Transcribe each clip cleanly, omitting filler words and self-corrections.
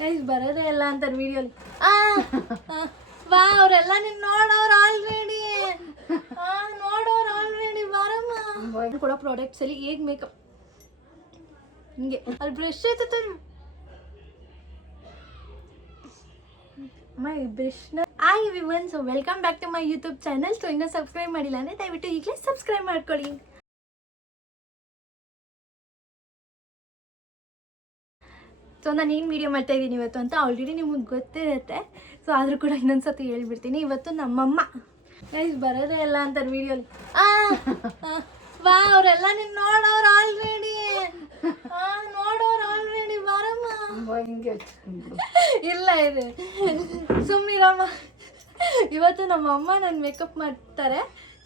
Guys ಬರೋದೇ ಇಲ್ಲ ಅಂತಾರೆ ವಿಡಿಯೋಲಿ. ಬಾ ಅವರೆಲ್ಲ ನೀನು ನೋಡೋರು ಆಲ್ರೆಡಿ. ನೋಡೋರು ಆಲ್ರೆಡಿ ಬಾರಮ್ಮ. ಕೊಡೋ ಪ್ರಾಡಕ್ಟ್ಸಲ್ಲಿ ಹೇಗೆ ಮೇಕಪ್ ಹಿಂಗೆ ಅಲ್ಲಿ ಬ್ರಷ್ ಐತೆ ಮೈ ಬ್ರಷ್ನ. Hi everyone, so welcome back to my YouTube channel. So ಇನ್ನೂ ಸಬ್ಸ್ಕ್ರೈಬ್ ಮಾಡಿಲ್ಲ ಅಂದರೆ ದಯವಿಟ್ಟು ಈಗಲೇ ಸಬ್ಸ್ಕ್ರೈಬ್ ಮಾಡ್ಕೊಳ್ಳಿ. ಸೊ ನಾನು ಏನು ವೀಡಿಯೋ ಮಾಡ್ತಾ ಇದ್ದೀನಿ ಇವತ್ತು ಅಂತ ಆಲ್ರೆಡಿ ನಿಮಗೆ ಗೊತ್ತಿರುತ್ತೆ. ಸೊ ಆದರೂ ಕೂಡ ಇನ್ನೊಂದ್ಸತಿ ಹೇಳ್ಬಿಡ್ತೀನಿ. ಇವತ್ತು ನಮ್ಮಮ್ಮ ಗೈಸ್ ಬರೋದೇ ಇಲ್ಲ ಅಂತಾರೆ ವಿಡಿಯೋಲಿ. ಬಾ ಅವರೆಲ್ಲ ನೀನು ನೋಡೋರು ಆಲ್ರೆಡಿ. ನೋಡೋರು ಆಲ್ರೆಡಿ ಬಾರಮ್ಮ. ಇಲ್ಲ ಇದೆ ಸುಮ್ಮನಿರಮ್ಮ. ಇವತ್ತು ನಮ್ಮಮ್ಮ ನನ್ನ ಮೇಕಪ್ ಮಾಡ್ತಾರೆ.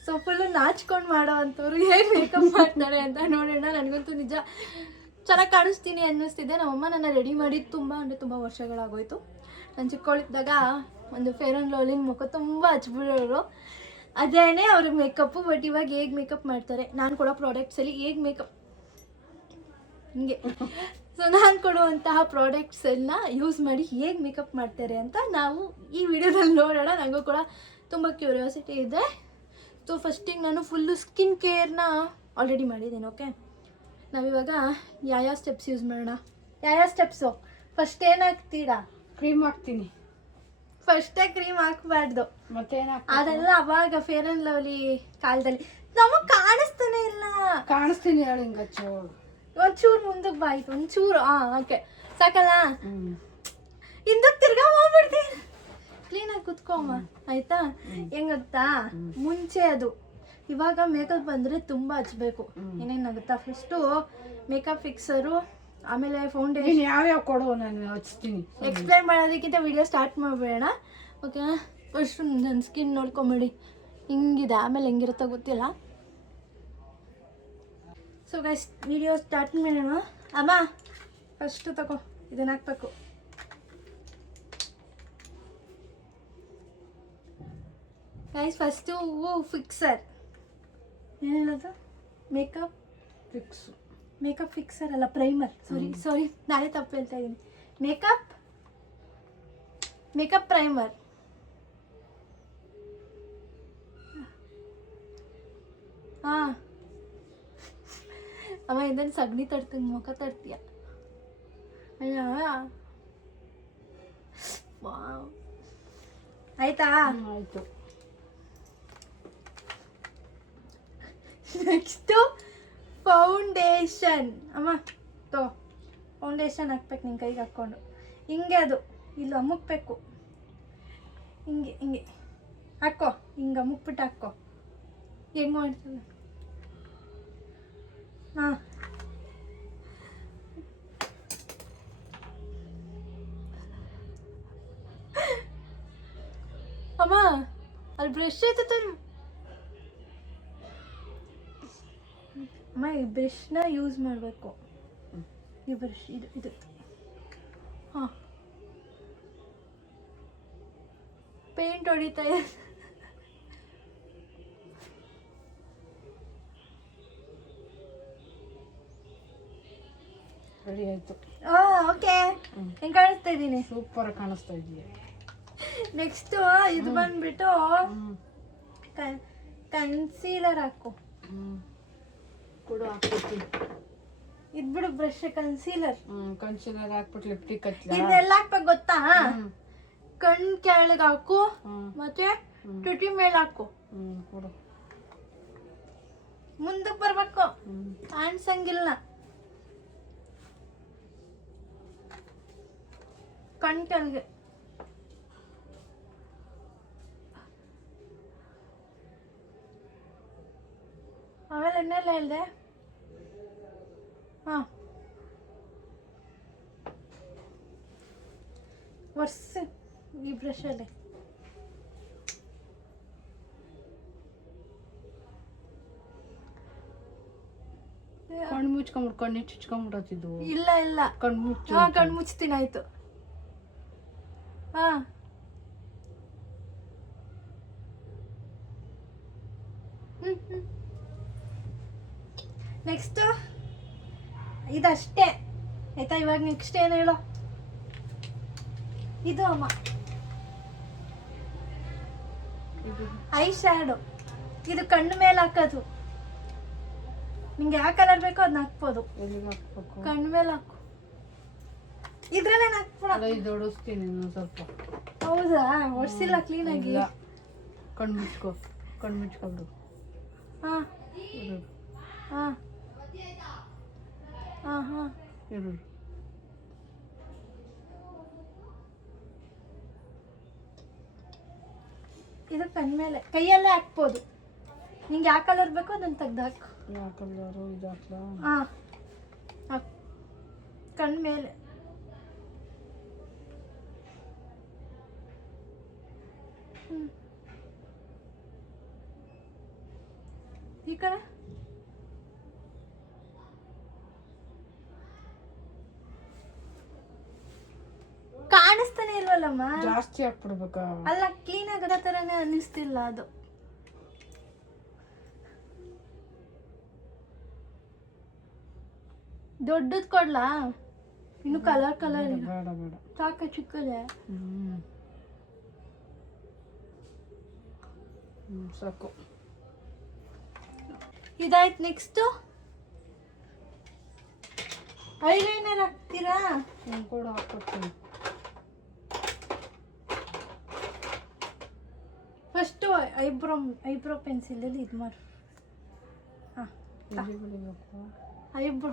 ಸೊ ಫುಲ್ಲು ನಾಚ್ಕೊಂಡು ಮಾಡೋ ಅಂಥವ್ರು ಹೇಗೆ ಮೇಕಪ್ ಮಾಡ್ತಾರೆ ಅಂತ ನೋಡೋಣ. ನನಗಂತೂ ನಿಜ ಚೆನ್ನಾಗಿ ಕಾಣಿಸ್ತೀನಿ ಅನ್ನಿಸ್ತಿದೆ. ನಮ್ಮಮ್ಮ ನನ್ನ ರೆಡಿ ಮಾಡಿದ್ದು ತುಂಬ ವರ್ಷಗಳಾಗೋಯ್ತು. ನಾನು ಚಿಕ್ಕವಳಿದ್ದಾಗ ಒಂದು ಫೇರ್ ಆ್ಯಂಡ್ ಲವ್ಲಿನ ಮುಖ ತುಂಬ ಹಚ್ಬಿಡೋರು. ಅದೇನೇ ಅವ್ರಿಗೆ ಮೇಕಪ್ಪು. ಬಟ್ ಇವಾಗ ಹೇಗೆ ಮೇಕಪ್ ಮಾಡ್ತಾರೆ, ನಾನು ಕೊಡೋ ಪ್ರಾಡಕ್ಟ್ಸಲ್ಲಿ ಹೇಗೆ ಮೇಕಪ್ ಹಿಂಗೆ. ಸೊ ನಾನು ಕೊಡುವಂತಹ ಪ್ರಾಡಕ್ಟ್ಸನ್ನು ಯೂಸ್ ಮಾಡಿ ಹೇಗೆ ಮೇಕಪ್ ಮಾಡ್ತಾರೆ ಅಂತ ನಾವು ಈ ವಿಡಿಯೋದಲ್ಲಿ ನೋಡೋಣ. ನನಗೂ ಕೂಡ ತುಂಬ ಕ್ಯೂರಿಯಾಸಿಟಿ ಇದೆ. ಸೊ ಫಸ್ಟಿಗೆ ನಾನು ಫುಲ್ಲು ಸ್ಕಿನ್ ಕೇರ್ನ ಆಲ್ರೆಡಿ ಮಾಡಿದ್ದೇನೆ. ಓಕೆ, ನಾವಿವಾಗ ಯಾವ ಸ್ಟೆಪ್ಸ್ ಯೂಸ್ ಮಾಡೋಣ? ಯಾವ ಸ್ಟೆಪ್ಸು? ಫಸ್ಟ್ ಏನು ಹಾಕ್ತೀರಾ? ಕ್ರೀಮ್ ಹಾಕ್ತೀನಿ. ಫಸ್ಟೇ ಕ್ರೀಮ್ ಹಾಕ್ಬಾರ್ದು. ಮತ್ತೇನು? ಅದೆಲ್ಲ ಅವಾಗ ಫೇರ್ ಆ್ಯಂಡ್ ಲವ್ಲಿ ಕಾಲದಲ್ಲಿ ನಮಗೆ ಕಾಣಿಸ್ತಾನೆ ಇಲ್ಲ. ಕಾಣಿಸ್ತೀನಿ ಹೇಳಿ. ಹಿಂಗೆ ಒಂಚೂರು ಮುಂದಕ್ಕೆ ಬಾಯ್ತು, ಒಂಚೂರು. ಓಕೆ ಸಾಕಲ್ಲ. ಹಿಂದಕ್ಕೆ ತಿರ್ಗಾ ಹೋಗ್ಬಿಡ್ತೀನಿ. ಕ್ಲೀನಾಗಿ ಕುತ್ಕೊಮ್ಮ ಆಯ್ತಾ? ಹೆಂಗತ್ತಾ ಮುಂಚೆ ಅದು. ಇವಾಗ ಮೇಕಪ್ ಬಂದರೆ ತುಂಬ ಹಚ್ಬೇಕು. ಏನೇನಾಗುತ್ತಾ? ಫಸ್ಟು ಮೇಕಪ್ ಫಿಕ್ಸರು, ಆಮೇಲೆ ಫೌಂಡೇಶನ್. ಯಾವ್ಯಾವ ಕೊಡು, ನಾನು ಹಚ್ತೀನಿ. ಎಕ್ಸ್ಪ್ಲೈನ್ ಮಾಡೋದಕ್ಕಿಂತ ವಿಡಿಯೋ ಸ್ಟಾರ್ಟ್ ಮಾಡಬೇಡ. ಓಕೆ, ಫಸ್ಟು ನನ್ನ ಸ್ಕಿನ್ ನೋಡ್ಕೊಂಬೇಡಿ ಹಿಂಗಿದೆ, ಆಮೇಲೆ ಹೆಂಗಿರುತ್ತೋ ಗೊತ್ತಿಲ್ಲ. ಸೊ ಗೈಸ್ ವಿಡಿಯೋ ಸ್ಟಾರ್ಟ್ ಮಾಡೋಣ. ಅಮ್ಮ ಫಸ್ಟು ತಗೋ, ಇದನ್ನು ಹಾಕ್ಬೇಕು. Guys first fixer. ಏನು ಹೇಳೋದು? ಮೇಕಪ್ ಫಿಕ್ಸರ್ ಅಲ್ಲ, ಪ್ರೈಮರ್. ಸಾರಿ ನಾನೇ ತಪ್ಪು ಹೇಳ್ತಾ ಇದ್ದೀನಿ. Makeup primer. ಹಾಂ ಅಮ್ಮ ಇದನ್ನು ಸಗಣಿ ತಡ್ತೀನಿ, ಮುಖ ತಡ್ತೀಯ. ಆಯ್ತಾ? ಆಯಿತು. Next foundation. ಅಮ್ಮ ಫೌಂಡೇಶನ್ ಹಾಕ್ಬೇಕು ನಿನ್ನ ಕೈಗೆ ಹಾಕ್ಕೊಂಡು. ಹಿಂಗೆ ಅದು ಇಲ್ಲಿ ಅಮ್ಮುಕ್ಬೇಕು. ಹಿಂಗೆ ಹಾಕೋ. ಹಿಂಗೆ ಅಮ್ಮುಕ್ಬಿಟ್ಟು ಹಾಕೋ. ಹೆಂಗೆ ಮಾಡ್ತದೆ? ಹಾಂ ಅಮ್ಮ ಅಲ್ಲಿ ಬ್ರಷ್ ಐತೆ ಅಮ್ಮ. ಈ ಬ್ರಷ್ನ ಯೂಸ್ ಮಾಡಬೇಕು. ಈ ಬ್ರಷ್ ಇದು ಹಾಂ ಪೇಂಟ್ ಹೊಡಿತಾ ಇದೆ. ರೆಡಿ ಆಯಿತು. ಓಕೆ, ಹೆಂಗೆ ಕಾಣಿಸ್ತಾ ಇದ್ದೀನಿ? ಸೂಪರ್ ಕಾಣಿಸ್ತಾ ಇದೆಯಾ? ನೆಕ್ಸ್ಟು ಇದು ಬಂದ್ಬಿಟ್ಟು ಕನ್ಸೀಲರ್ ಹಾಕು. ಕೊಡು, ಹಾಕ್ಬಿಡ್ತೀನಿ. ಇದು ಬಿಡು ಬ್ರಷ್. ಕನ್ಸೀಲರ್ ಹಾಕ್ಬಿಟ್ಟು ಲಿಪ್ಟಿಕ್ ಹಚ್ಚಲ. ಇದೆಲ್ಲ ಹಾಕ್ಬೇಕು ಗೊತ್ತಾ? ಕಣ್ ಕೆಳಗೆ ಹಾಕು, ಮತ್ತೆ ತುಟಿ ಮೇಲೆ ಹಾಕು. ಕೊಡು. ಮುಂದಕ್ಕೆ ಬರ್ಬೇಕು, ಕಾಣಿಸಂಗಿಲ್ಲ. ಕಣ್ ಕೆಳಗೆ. ಆಮೇಲೆ ಎಣ್ಣೆಲ್ಲ ಹೇಳಿದೆ. ಹಾಂ ಒರ್ಸಿ ಈ ಬ್ರಷಲ್ಲಿ. ಕಣ್ಣು ಮುಚ್ಕೊಂಬಿಟ್ಟು ಕಣ್ಣು ಚುಚ್ಕೊಂಬಿಡತ್ತಿದ್ದು. ಇಲ್ಲ ಕಣ್ಣು ಮುಚ್ತೀನಿ. ಆಯ್ತು. ಹಾಂ ನೆಕ್ಸ್ಟು ಇದಷ್ಟೇ ಆಯ್ತಾ? ಇವಾಗ ನೆಕ್ಸ್ಟ್ ಏನು ಹೇಳೋ? ಇದು ಅಮ್ಮ ಇದು ಐ ಶ್ಯಾಡೋ. ಇದು ಕಣ್ಣು ಮೇಲೆ ಹಾಕೋದು. ನಿಂಗೆ ಯಾವ ಕಲರ್ ಬೇಕೋ ಅದನ್ನ ಹಾಕ್ಬೋದು. ಎಲ್ಲಿಗೆ ಹಾಕ್ಬೇಕು? ಕಣ್ಣು ಮೇಲೆ ಹಾಕು. ಇದ್ರಲ್ಲೇ ಹಾಕ್ಬಿಡ. ಅಲ್ಲ ಇದು ಹೊಡಿಸ್ತೀನಿ ಇನ್ನೂ ಸ್ವಲ್ಪ. ಹೌದಾ? ಒಡ್ಸಿಲ್ಲ ಕ್ಲೀನಾಗಿ. ಇಲ್ಲ ಕಣ್ಣು ಮುಚ್ಕೊಬಿಡು. ಹಾ ಇರು ಹಾ ಹಾ ಹಾ. ಇರು. ಇದು ಕಣ್ಮೇಲೆ ಕೈಯಲ್ಲೇ ಹಾಕ್ಬೋದು. ನಿಂಗೆ ಯಾವ ಕಲರ್ ಬೇಕೋ ಅದನ್ನ ತೆಗ್ದು ಹಾಕು. ಯಾವ ಕಲರು ಇದು ಹಾಕ್ಲಾ? ಹಾಂ ಹಾಕು. ಕಣ್ಮೇಲೆ ಈ ಕಡೆ ಕಾಣಿಸ್ತಾನೆ ಇಲ್ವಲ್ಲಮ್ಮ. ಜಾಸ್ತಿ ಹಾಕ್ಬಿಡ್ಬೇಕಾ? ಅಲ್ಲ ಕ್ಲೀನ್ ಆಗೋ ಥರನೇ ಅನ್ನಿಸ್ತಿಲ್ಲ ಅದು. ದೊಡ್ಡದು ಕೊಡ್ಲಾ? ಇನ್ನು ಕಲರ್ ಕಲರ್ ಬೇಡ ಬೇಡ ಸಾಕ ಚಿಕ್ಕದೆ. ಸಾಕು. ಇದಾಯ್ತು. ನೆಕ್ಸ್ಟು ಐಲೈನರ್ ಹಾಕ್ತೀರಾ? ಕೂಡ ಹಾಕ್ಕೊಡ್ತೀನಿ. ಫಸ್ಟು ಐಬ್ರೋ ಪೆನ್ಸಿಲಲ್ಲಿ ಇದು ಮಾಡು. ಹಾಂ ಎಲ್ಲಿ ಬಿಡಬೇಕು? ಐಬ್ರೋ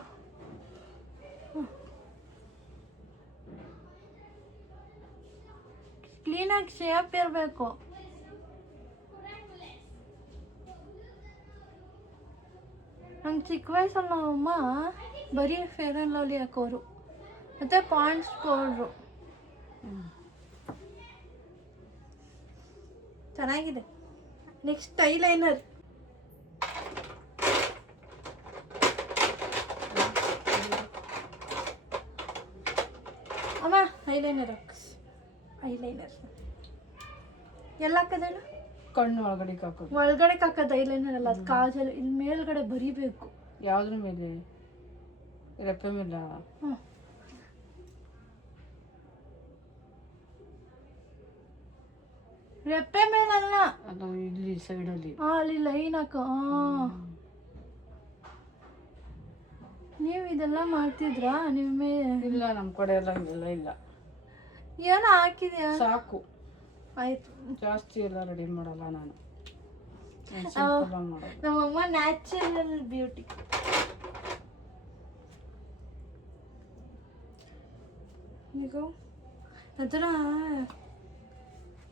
ಕ್ಲೀನಾಗಿ ಶೇಪ್ ಇರಬೇಕು. ನಂಗೆ ಚಿಕ್ಕ ವಯಸ್ಸಲ್ಲಿ ನಮ್ಮಮ್ಮ ಬರೀ ಫೇರ್ ಆ್ಯಂಡ್ ಲವ್ಲಿ ಹಾಕೋರು ಮತ್ತು ಪಾಂಡ್ಸ್ ಪೌಡ್ರು. ಚೆನ್ನಾಗಿದೆ. Next eyeliner. ಅಮ್ಮ ಐಲೈನರ್ ಹಾಕ್ಸ್. ಐಲೈನರ್ ಎಲ್ಲ ಹಾಕೋದೇನು? ಕಣ್ಣು ಒಳಗಡೆ ಹಾಕೋದು. ಒಳಗಡೆ ಹಾಕೋದು ಐಲೈನರ್ ಅಲ್ಲ, ಅದು ಕಾಜಲ್. ಇಲ್ಲಿ ಮೇಲ್ಗಡೆ ಬರಿಬೇಕು. ಯಾವ್ದ್ರ ಮೇಲೆ? ರೆಪ್ಪೆ ಮೇಲೆ? ಹ್ಞೂ. ರೆಪ್ಪೆ ಮೇಲಲ್ಲ, ಅದು ಇಲ್ಲಿ ಸೈಡಲ್ಲಿ. ಹಾಂ ಅಲ್ಲಿ ಲೈನ್ ಹಾಕೋ. ಹಾಂ ನೀವು ಇದೆಲ್ಲ ಮಾಡ್ತಿದ್ರಾ ನಿಮ್ಮ? ಇಲ್ಲ ನಮ್ಮ ಕಡೆ ಎಲ್ಲ ಇದೆಲ್ಲ ಇಲ್ಲ. ಏನೋ ಹಾಕಿದ್ಯಾ? ಸಾಕು ಆಯ್ತು. ಜಾಸ್ತಿ ಎಲ್ಲ ರೆಡಿ ಮಾಡಲ್ಲ ನಾನು. ಸಿಂಪಲ್ ಆಗಿ ಮಾಡೋದು. ನಮ್ಮಮ್ಮ ನ್ಯಾಚುರಲ್ ಬ್ಯೂಟಿ. ಈಗ ಅದರ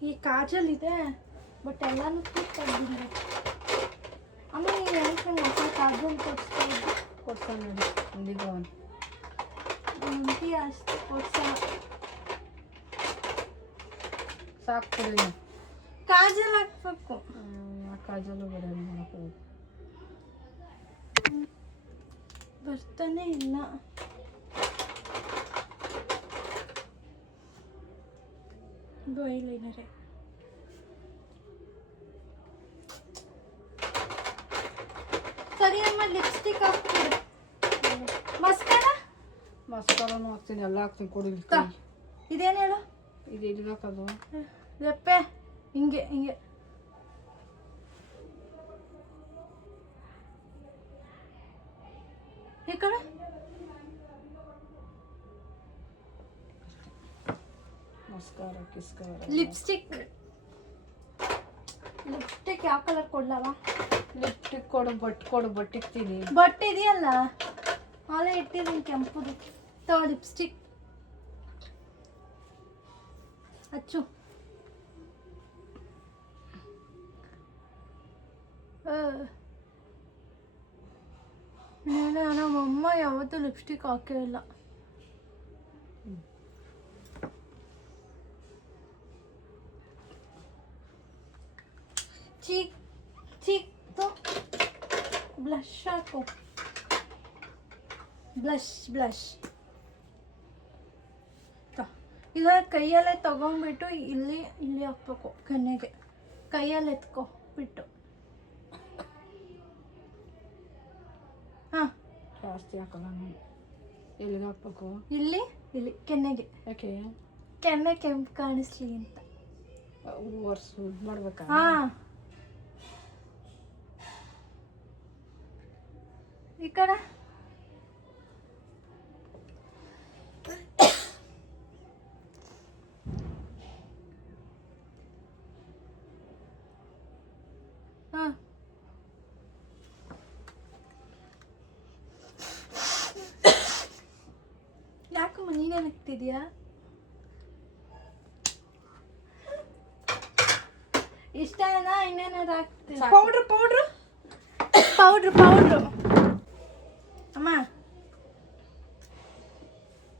ಈ ಕಾಜಲ್ ಇದೆ, ಬಟ್ ಎಲ್ಲಾನು ತೆಗ್ದಿದ್ದಾರೆ. ಅಮ್ಮ ನೀನು ಹೇಳ್ಕೊಂಡು ಹೊಸ ಕಾಜಲ್ ಕೊಡ್ತಾನೆ ನೋಡಿ. ಒಂದಿದ್ದು ಒಂಟಿ ಅಷ್ಟು ಹೊಸ ಸಾಕು ಕೊಡಿ. ಕಾಜಲ್ ಹಾಕ್ಬೇಕು. ಕಾಜಲು ಬೇಡ ಮಾಡೋದು. ಬರ್ತಾನೆ ಇಲ್ಲ. ಇದು ಐಲೈನರೇ. ಸರಿ ಅಮ್ಮ ಲಿಪ್ಸ್ಟಿಕ್ ಹಾಕ್ತೀನಿ. ಮಸ್ಕಾರನೂ ಹಾಕ್ತೀನಿ, ಎಲ್ಲ ಹಾಕ್ತೀನಿ. ಕೊಡಿ. ಇದೇನು ಹೇಳು? ಇದು ಎಲ್ಲಿಗೆ ಹಾಕೋದು? ರೆಪ್ಪೆ ಹಿಂಗೆ ಹಿಂಗೆ. ಈ ಕಡೆ ಮಸ್ಕಾರ ಕಿಸ್ಕಾರ. ಲಿಪ್ಸ್ಟಿಕ್ ಯಾವ ಕಲರ್ ಕೊಡ್ಲವ? ಲಿಪ್ಸ್ಟಿಕ್ ಕೊಡು ಬಟ್ಟಿಕ್ತೀನಿ. ಬಟ್ ಇದೆಯಲ್ಲ ಅಲ್ಲೇ ಇಟ್ಟಿದ್ದೀನಿ ಕೆಂಪುದು. ತಗೋ ಲಿಪ್ಸ್ಟಿಕ್ ಹಚ್ಚು. ನಮ್ಮಮ್ಮ ಯಾವತ್ತೂ ಲಿಪ್ಸ್ಟಿಕ್ ಹಾಕೇ ಇಲ್ಲ. ಚೀಕ್ದು ಬ್ಲಷ್ ಹಾಕು. ಬ್ಲಷ್ ಇಲ್ಲ, ಕೈಯಲ್ಲೇ ತಗೊಂಡ್ಬಿಟ್ಟು ಇಲ್ಲಿ ಹಾಕ್ಬೇಕು ಕಣ್ಣಿಗೆ. ಕೈಯಲ್ಲಿ ಎತ್ಕೊ ಬಿಟ್ಟು. ಹಾಂ ಜಾಸ್ತಿ ಹಾಕಲ್ಲ ನಾನು. ಎಲ್ಲಿಗೆ ಹಾಕ್ಬೇಕು? ಇಲ್ಲಿ ಕೆನ್ನೆಗೆ. ಯಾಕೆ? ಕೆನ್ನೆ ಕೆಂಪು ಕಾಣಿಸ್ಲಿ ಅಂತ. ವರ್ಷ ಇದು ಮಾಡ್ಬೇಕಾ? ಹಾ ಈ ಕಡೆ ಹಾ ಯಾಕಮ್ಮ ನೀನೇ ನಗ್ತಿದ್ಯಾ? ಇಷ್ಟೇನಾ ಇನ್ನೇನಾರು ಹಾಕ್ತೀನಿ? ಪೌಡ್ರು ಪೌಡ್ರು ಪೌಡ್ರು ಪೌಡ್ರು ಅಮ್ಮ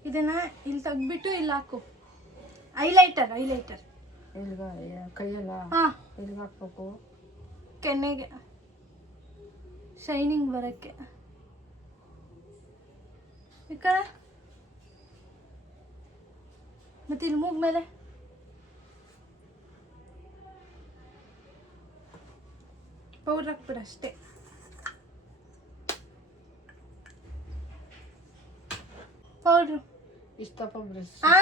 ಇದನ್ನ ಇಲ್ಲಿ ತೆಗ್ದ್ಬಿಟ್ಟು ಇಲ್ಲಿ ಹಾಕು. ಹೈಲೈಟರ್ ಹೈಲೈಟರ್ ಇಲ್ಗ ಕೈಯೆಲ್ಲ ಹಾ ಇಲ್ಗ ಹಾಕ್ಬೇಕು. ಕೆನ್ನೆಗೆ ಶೈನಿಂಗ್ ಬರೋಕ್ಕೆ. ಈ ಕಡೆ ಮತ್ತೆ ಇಲ್ಲಿ ಮೂಗ್ ಮೇಲೆ ಪೌಡ್ರ್ ಹಾಕ್ಬಿಡು ಅಷ್ಟೇ. ಪೌಡ್ರು ಇಷ್ಟಪ್ಪ ಬ್ರಷ್ ಹಾ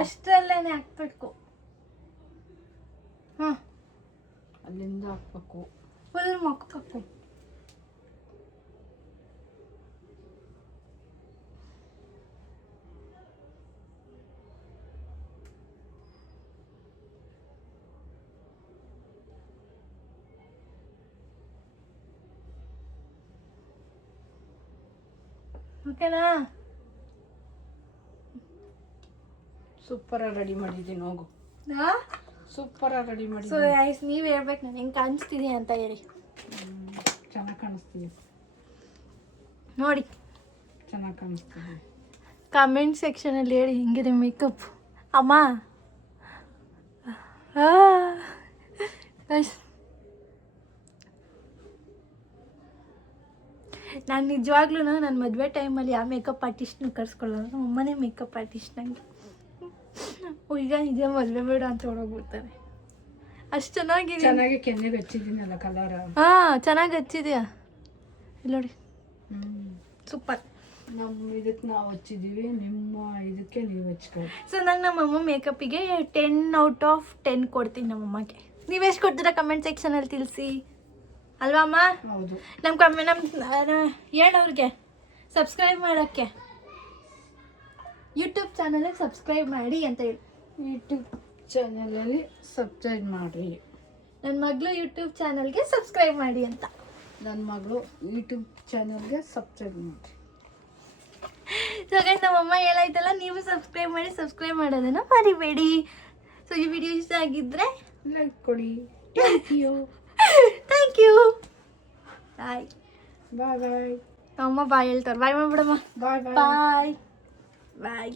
ಅಷ್ಟರಲ್ಲೇನೆ ಹಾಕ್ಬೇಕು. ಹಾ ಅಲ್ಲಿಂದ ಹಾಕ್ಬೇಕು. ಫುಲ್ ಮೊಕ್ಕಕ್ಕೆ ಹಾಕು. ಓಕೆನಾ? ಸೂಪರಾಗಿ ರೆಡಿ ಮಾಡಿದ್ದೀನಿ ಹೋಗು. ಸೂಪರಾಗಿ ರೆಡಿ ಸೊ ಮಾಡಿದ್ದೀನಿ. ಗೈಸ್ ನೀವು ಹೇಳ್ಬೇಕು ನಾನು ಹೆಂಗೆ ಕಾಣಿಸ್ತೀನಿ ಅಂತ ಹೇಳಿ. ಚೆನ್ನಾಗಿ ಕಾಣಿಸ್ತೀವಿ. ನೋಡಿ ಚೆನ್ನಾಗಿ ಕಾಣಿಸ್ತೀವಿ. ಕಮೆಂಟ್ ಸೆಕ್ಷನಲ್ಲಿ ಹೇಳಿ ಹೆಂಗಿದೆ ಮೇಕಪ್ ಅಮ್ಮ. ನಾನು ನಿಜವಾಗ್ಲೂ ನನ್ನ ಮದುವೆ ಟೈಮಲ್ಲಿ ಯಾವ ಮೇಕಪ್ ಆರ್ಟಿಸ್ಟ್ನು ಕರ್ಸ್ಕೊಳ್ಳೋದು, ನಮ್ಮ ಅಮ್ಮನೇ ಮೇಕಪ್ ಆರ್ಟಿಸ್ಟ್ ನನಗೆ. ಈಗ ನಿಜ ಮದುವೆ ಬೇಡ ಅಂತ ಹೊರಗೋಗ್ಬಿಡ್ತಾರೆ. ಅಷ್ಟು ಚೆನ್ನಾಗಿದೆ. ಚೆನ್ನಾಗಿ ಕೆನ್ನೆಗೆ ಹಚ್ಚಿದ್ದೀನಲ್ಲ ಕಲರ್. ಹಾಂ ಚೆನ್ನಾಗಿ ಹಚ್ಚಿದ್ಯಾ ಇಲ್ಲಿ ನೋಡಿ. ಸೂಪರ್. ನಮ್ಮ ಇದಕ್ಕೆ ನಾವು ಹಚ್ಚಿದ್ದೀವಿ, ನಿಮ್ಮ ಇದಕ್ಕೆ ನೀವು ಹಚ್ಕೊಳ್ಳಿ. ಸೊ ನಂಗೆ ನಮ್ಮಮ್ಮ ಮೇಕಪ್ಪಿಗೆ 10/10 ಕೊಡ್ತೀನಿ ನಮ್ಮಮ್ಮಗೆ. ನೀವು ಎಷ್ಟು ಕೊಡ್ತೀರಾ ಕಮೆಂಟ್ ಸೆಕ್ಷನಲ್ಲಿ ತಿಳಿಸಿ ಅಲ್ವಾ ಅಮ್ಮ? ಹೌದು. ಹೇಳೋರಿಗೆ ಸಬ್ಸ್ಕ್ರೈಬ್ ಮಾಡೋಕ್ಕೆ, ಯೂಟ್ಯೂಬ್ ಚಾನಲಿಗೆ ಸಬ್ಸ್ಕ್ರೈಬ್ ಮಾಡಿ ಅಂತ ಹೇಳಿ. ಯೂಟ್ಯೂಬ್ ಚಾನಲಲ್ಲಿ ಸಬ್ಸ್ಕ್ರೈಬ್ ಮಾಡಿರಿ. ನನ್ನ ಮಗಳು ಯೂಟ್ಯೂಬ್ ಚಾನಲ್ಗೆ ಸಬ್ಸ್ಕ್ರೈಬ್ ಮಾಡಿ ಅಂತ. ನನ್ನ ಮಗಳು ಯೂಟ್ಯೂಬ್ ಚಾನಲ್ಗೆ ಸಬ್ಸ್ಕ್ರೈಬ್ ಮಾಡಿರಿ. ಸೊ ಗೈಸ್ ನಮ್ಮಮ್ಮ ಹೇಳಾಯ್ತಲ್ಲ, ನೀವು ಸಬ್ಸ್ಕ್ರೈಬ್ ಮಾಡೋದನ್ನು ಮರಿಬೇಡಿ. ಸೊ ಈ ವಿಡಿಯೋ ಇಷ್ಟ ಆಗಿದ್ದರೆ ಲೈಕ್ ಕೊಡಿ. Thank you. Thank you. Bye bye bye. ನಮ್ಮಮ್ಮ ಬಾಯ್ ಹೇಳ್ತಾರೆ. ಬಾಯ್ ಮಾಡ್ಬಿಡಮ್ಮ. ಬಾಯ್ ಬಾಯ್. ಬಾಯ್ ಬಾಯ್.